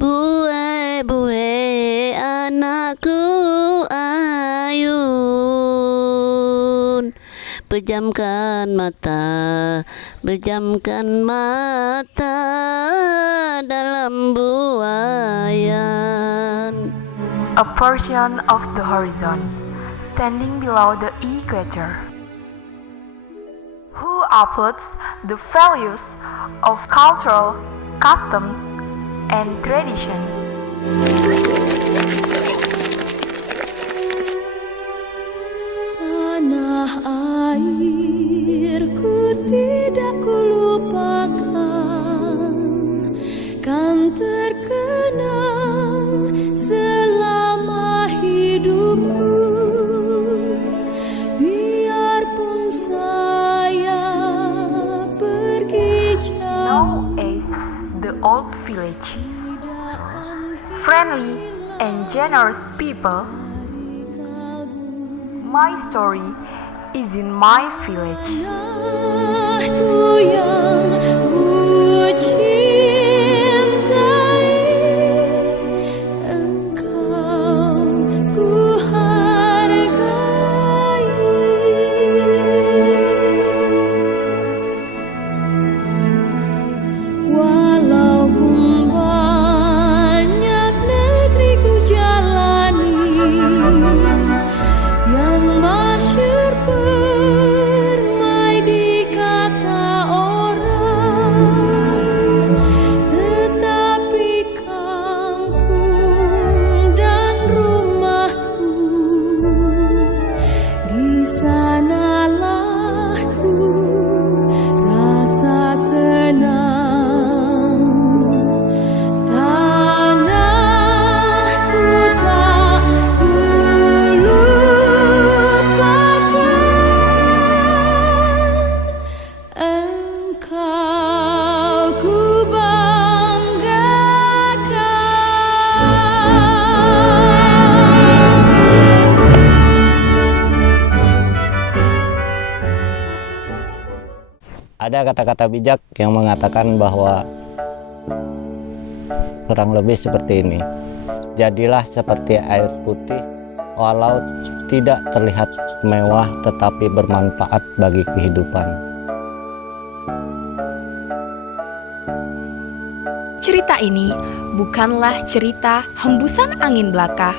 Buai buai anakku ayun, pejamkan mata dalam buayan. A portion of the horizon, standing below the equator, who upholds the values of cultural customs and tradition. Tanah airku tidak kulupakan, kan terkenang selama hidupku. Biarpun saya pergi jauh, Known as the Old Village, friendly and generous people. My story is in my village. Tanahku yang ku cintai, engkau ku hargai. Walaupun banyak negeri ku jalani, yang masyhur permai di kata orang, tetapi kampung dan rumahku, di sanalah ku rasa senang. Tanahku tak kulupakan, engkau ku banggakan. Ada kata-kata bijak yang mengatakan bahwa kurang lebih seperti ini. Jadilah seperti air putih, walau tidak terlihat mewah tetapi bermanfaat bagi kehidupan. Cerita ini bukanlah cerita hembusan angin belaka,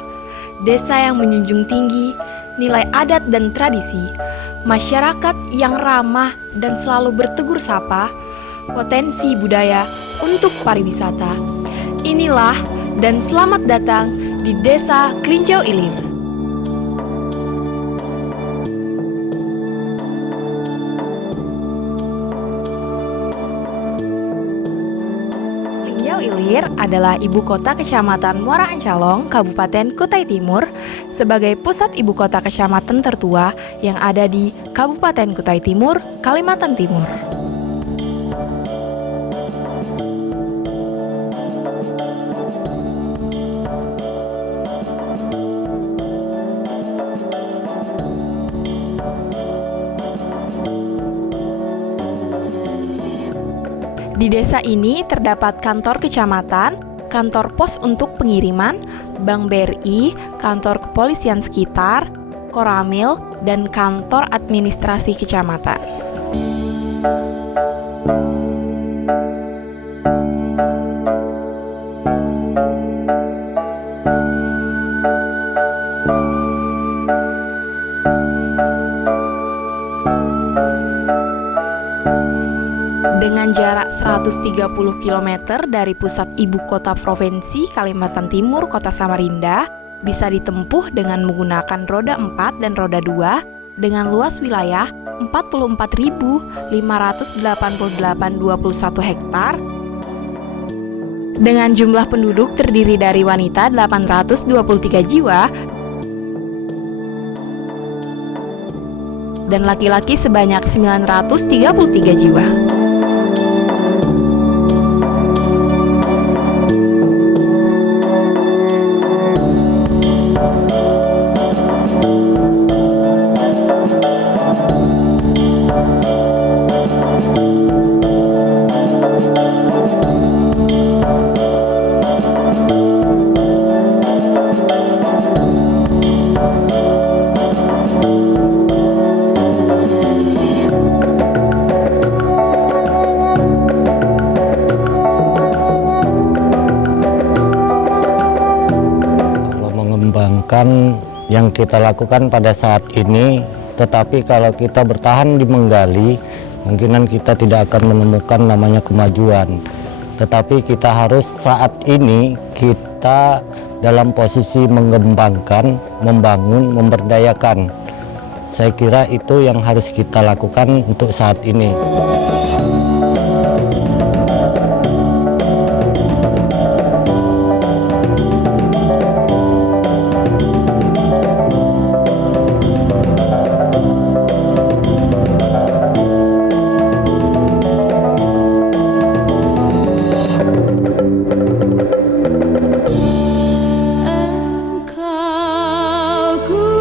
desa yang menjunjung tinggi nilai adat dan tradisi, masyarakat yang ramah dan selalu bertegur sapa, potensi budaya untuk pariwisata. Inilah dan selamat datang di Desa Klinjau Ilir. Klinjau Ilir adalah ibu kota Kecamatan Muara Encalong, Kabupaten Kutai Timur, sebagai pusat ibu kota kecamatan tertua yang ada di Kabupaten Kutai Timur, Kalimantan Timur. Di desa ini terdapat kantor kecamatan, kantor pos untuk pengiriman, Bank BRI, kantor kepolisian sekitar, Koramil, dan kantor administrasi kecamatan. Dengan jarak 130 km dari pusat ibu kota provinsi Kalimantan Timur, Kota Samarinda, bisa ditempuh dengan menggunakan roda 4 dan roda 2 dengan luas wilayah 44.588,21 hektar dengan jumlah penduduk terdiri dari wanita 823 jiwa dan laki-laki sebanyak 933 jiwa. mengembangkan yang kita lakukan pada saat ini, tetapi kalau kita bertahan di menggali, kemungkinan kita tidak akan menemukan namanya kemajuan. Tetapi kita harus saat ini kita dalam posisi mengembangkan, membangun, memberdayakan. Saya kira itu yang harus kita lakukan untuk saat ini. Engkau ku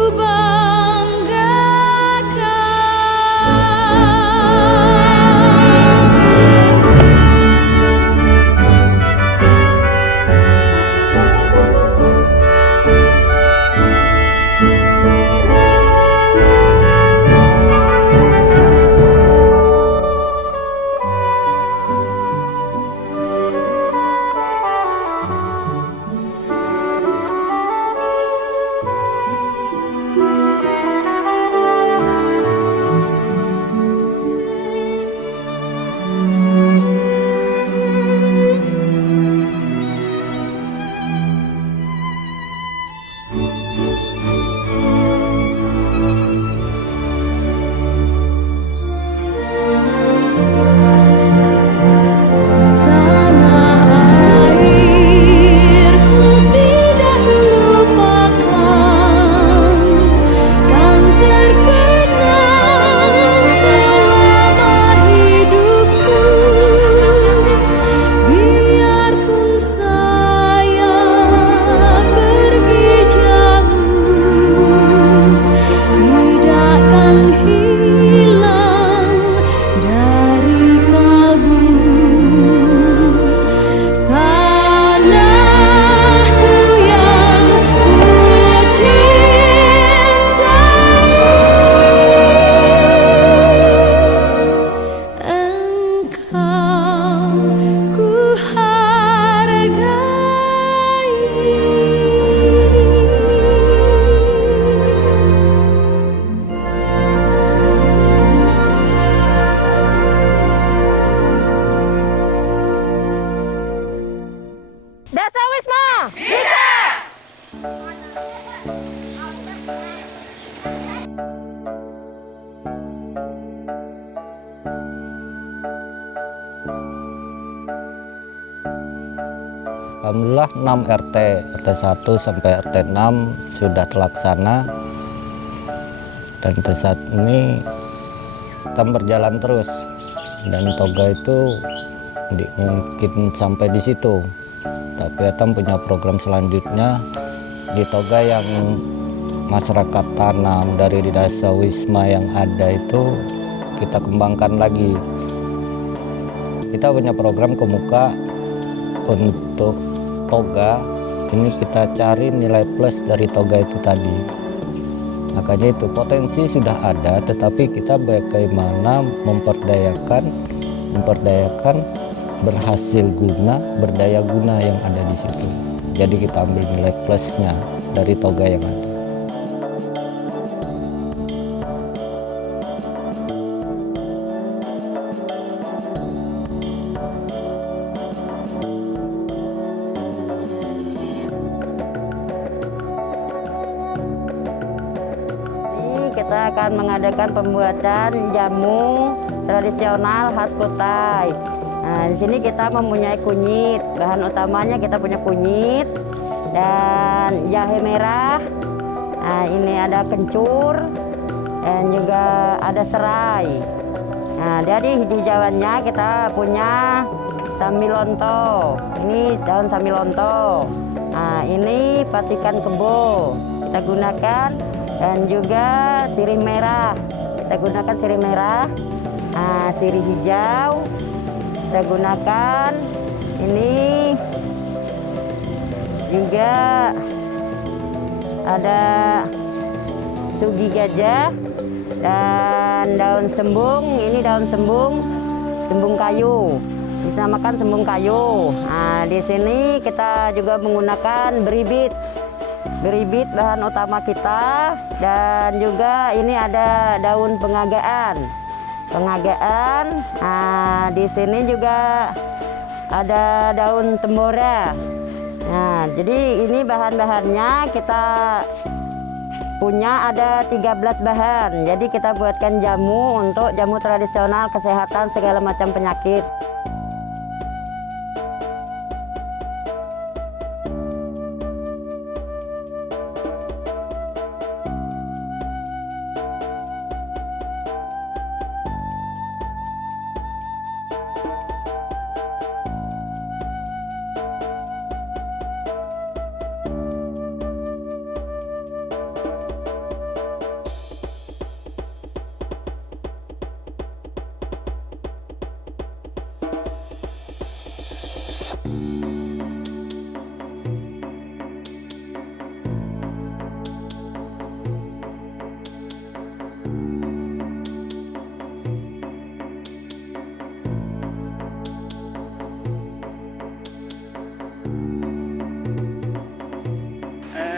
Alhamdulillah 6 RT 1 sampai RT 6 sudah terlaksana, dan saat ini kita berjalan terus, dan Toga itu mungkin sampai di situ, tapi kita punya program selanjutnya di Toga yang masyarakat tanam dari Desa Wisma yang ada itu kita kembangkan lagi. Kita punya program Komuka untuk Toga, ini kita cari nilai plus dari Toga itu tadi. Makanya itu potensi sudah ada, tetapi kita bagaimana memperdayakan berhasil guna, berdaya guna yang ada di situ. Jadi kita ambil nilai plusnya dari Toga yang ada. Kita akan mengadakan pembuatan jamu tradisional khas Kutai. Nah, di sini kita mempunyai kunyit. Bahan utamanya kita punya kunyit dan jahe merah. Nah, ini ada kencur dan juga ada serai. Nah, dari hijauannya kita punya sambilonto. Ini daun sambilonto. Nah, ini patikan kebo kita gunakan. Dan juga sirih merah, kita gunakan sirih merah, sirih hijau, kita gunakan. Ini juga ada sugi gajah dan daun sembung. Ini daun sembung kayu, dinamakan sembung kayu. Nah, di sini kita juga menggunakan beribit. beribit bahan utama kita, dan juga ini ada daun pengagaan. Nah, di sini juga ada daun tembora. Nah, jadi ini bahan-bahannya kita punya ada 13 bahan. Jadi kita buatkan jamu untuk jamu tradisional kesehatan segala macam penyakit.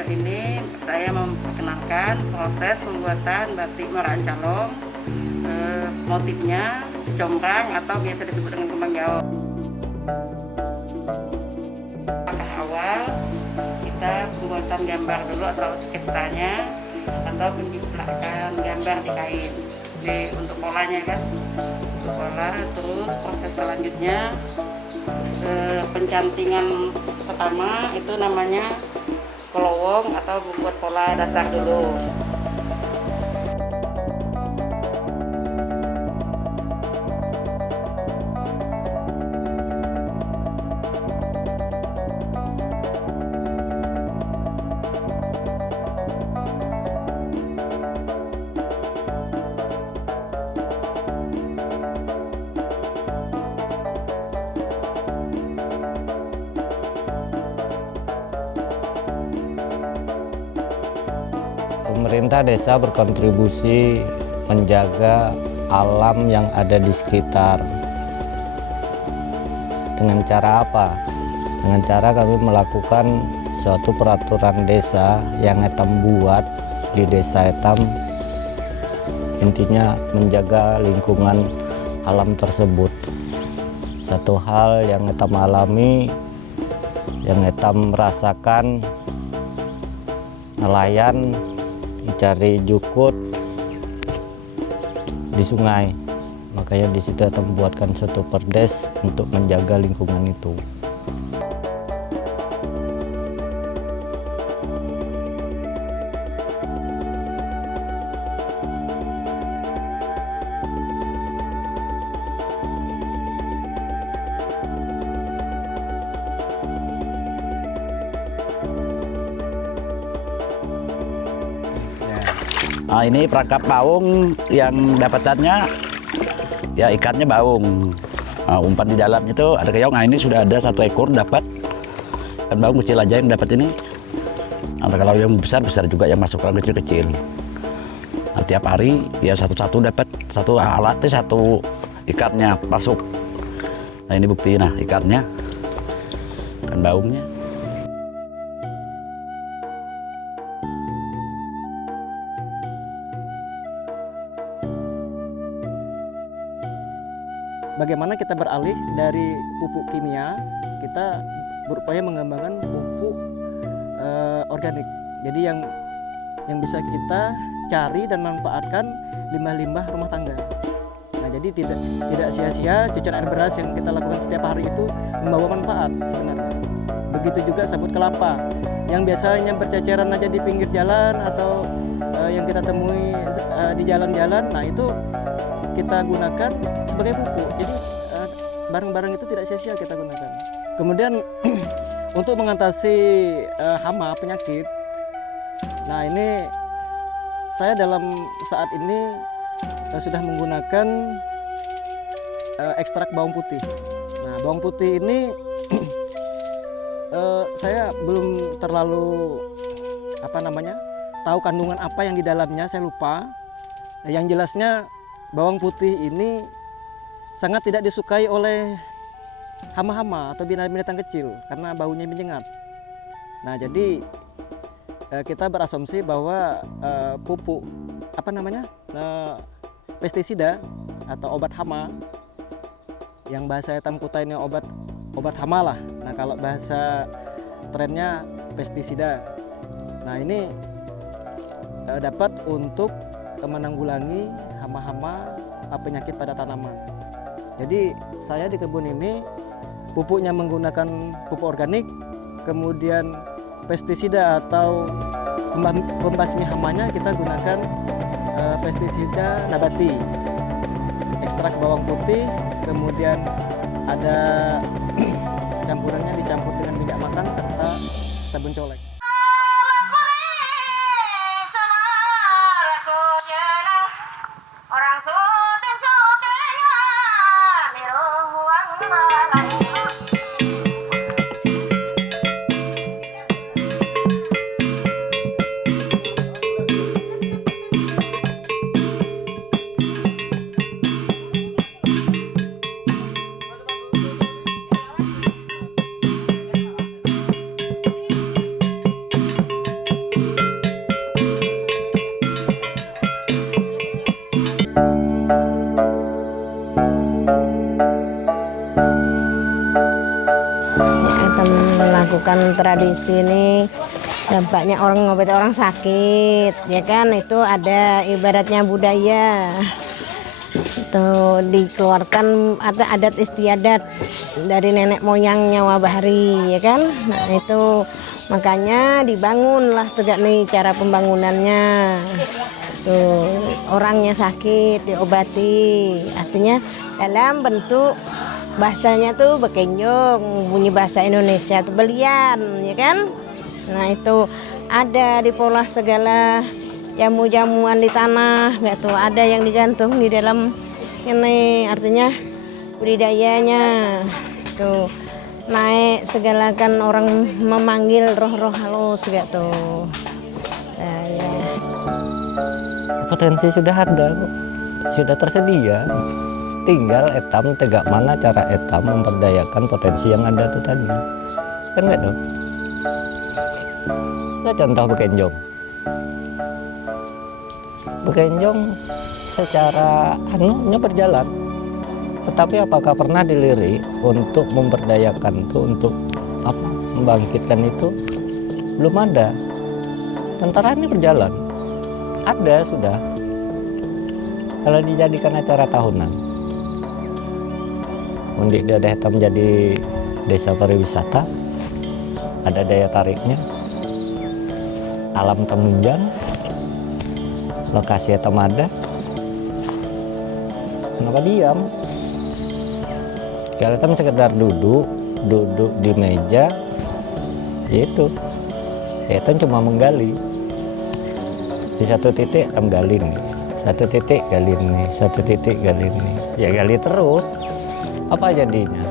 Ini saya memperkenalkan proses pembuatan batik Muara Ancalong. Motifnya combrang atau biasa disebut dengan kembang jauh. Langkah awal kita pembuatan gambar dulu atau sketsanya, atau menjiplakkan gambar di kain. Untuk polanya kan, pola. Terus proses selanjutnya pencantingan pertama itu namanya kelowong atau membuat pola dasar dulu. Pemerintah desa berkontribusi menjaga alam yang ada di sekitar. Dengan cara apa? Dengan cara kami melakukan suatu peraturan desa yang etam buat di desa etam. Intinya menjaga lingkungan alam tersebut. Satu hal yang etam alami, yang etam merasakan, nelayan mencari jukut di sungai, makanya di situ kita membuatkan satu perdes untuk menjaga lingkungan itu. Nah, ini perangkap baung yang dapatannya ya ikannya baung. Nah, umpan di dalam itu ada keong. Nah, ini sudah ada 1 ekor dapat. Kan baung kecil aja yang dapat ini. Nah, kalau yang besar juga yang masuk ke kecil-kecil. Nah, tiap hari ya satu-satu dapat, satu alatnya, satu ikatnya masuk. Nah, ini bukti ikatnya kan baungnya. Bagaimana kita beralih dari pupuk kimia, kita berupaya mengembangkan pupuk organik. Jadi yang bisa kita cari dan manfaatkan limbah-limbah rumah tangga. Nah, jadi tidak sia-sia cucian air beras yang kita lakukan setiap hari itu membawa manfaat sebenarnya. Begitu juga sabut kelapa yang biasanya berceceran aja di pinggir jalan atau yang kita temui di jalan-jalan. Nah, itu kita gunakan sebagai pupuk. Jadi barang-barang itu tidak sia-sia kita gunakan. Kemudian untuk mengatasi hama penyakit, nah ini saya dalam saat ini sudah menggunakan ekstrak bawang putih. Nah, bawang putih ini saya belum terlalu tahu kandungan apa yang di dalamnya, saya lupa. Yang jelasnya bawang putih ini sangat tidak disukai oleh hama-hama atau binatang kecil karena baunya menyengat. Nah, jadi kita berasumsi bahwa pupuk pestisida atau obat hama, yang bahasa hitam kuta ini obat hama lah. Nah, kalau bahasa trennya pestisida. Nah, ini dapat untuk menanggulangi hama-hama penyakit pada tanaman. Jadi saya di kebun ini pupuknya menggunakan pupuk organik, kemudian pestisida atau pembasmi hamanya kita gunakan pestisida nabati, ekstrak bawang putih, kemudian ada campurannya dicampur dengan minyak matang serta sabun colek. Melakukan tradisi ini dampaknya orang ngobati orang sakit, ya kan, itu ada ibaratnya budaya itu dikeluarkan, ada adat istiadat dari nenek moyangnya Wabahari, ya kan. Nah, itu makanya dibangunlah tegak nih cara pembangunannya. Tuh, orangnya sakit diobati, artinya dalam bentuk bahasanya tuh bekenjong, bunyi bahasa Indonesia tuh belian, ya kan. Nah, itu ada dipolah segala jamu-jamuan di tanah, nggak tuh, ada yang digantung di dalam ini, artinya budidayanya tuh naik segala, kan orang memanggil roh-roh halus gitu. Nah, ya. Potensi sudah ada, sudah tersedia. Tinggal etam tegak mana cara etam memperdayakan potensi yang ada itu tadi. Kan nggak tuh? Kita contoh bekenjong. Bekenjong secara anunya berjalan. Tetapi apakah pernah dilirik untuk memperdayakan itu, untuk apa? Membangkitkan itu? Belum ada. Tentara ini berjalan. Ada sudah. Kalau dijadikan acara tahunan. Undi Dada Hitam menjadi desa pariwisata, ada daya tariknya, alam temunjang, lokasi hitam ada. Kenapa diam? Kalau hitam sekedar duduk di meja, itu hitam cuma menggali. Di satu titik hitam gali nih, satu titik gali nih, satu titik gali nih, ya gali terus. Apa jadinya?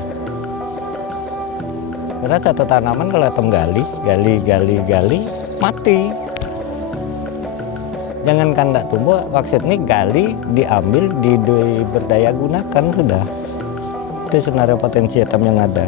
Karena satu tanaman kalau hitam gali, mati. Jangankan tidak tumbuh, maksudnya gali, diambil, diberdaya gunakan sudah. Itu sebenarnya potensi hitam yang ada.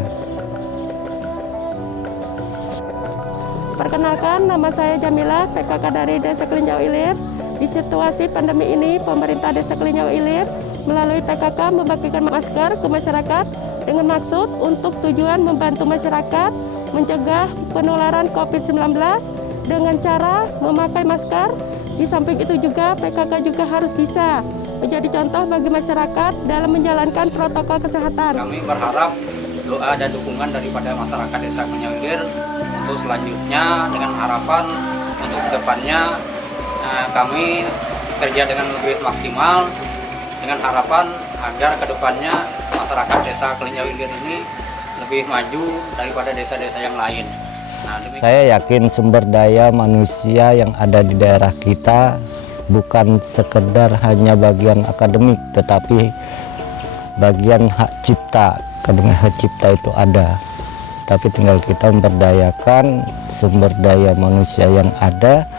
Perkenalkan, nama saya Jamila, PKK dari Desa Kelinjau Ilir. Di situasi pandemi ini, pemerintah Desa Kelinjau Ilir melalui PKK membagikan masker ke masyarakat dengan maksud untuk tujuan membantu masyarakat mencegah penularan COVID-19 dengan cara memakai masker. Di samping itu juga PKK juga harus bisa menjadi contoh bagi masyarakat dalam menjalankan protokol kesehatan. Kami berharap doa dan dukungan daripada masyarakat Desa Kelinjau Ilir untuk selanjutnya, dengan harapan untuk kedepannya kami kerja dengan lebih maksimal, dengan harapan agar kedepannya masyarakat Desa Kelinjau Ilir ini lebih maju daripada desa-desa yang lain. Saya yakin sumber daya manusia yang ada di daerah kita bukan sekedar hanya bagian akademik, tetapi bagian hak cipta. Kadang hak cipta itu ada, tapi tinggal kita memberdayakan sumber daya manusia yang ada.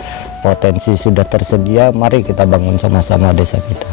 Potensi sudah tersedia, mari kita bangun sama-sama desa kita.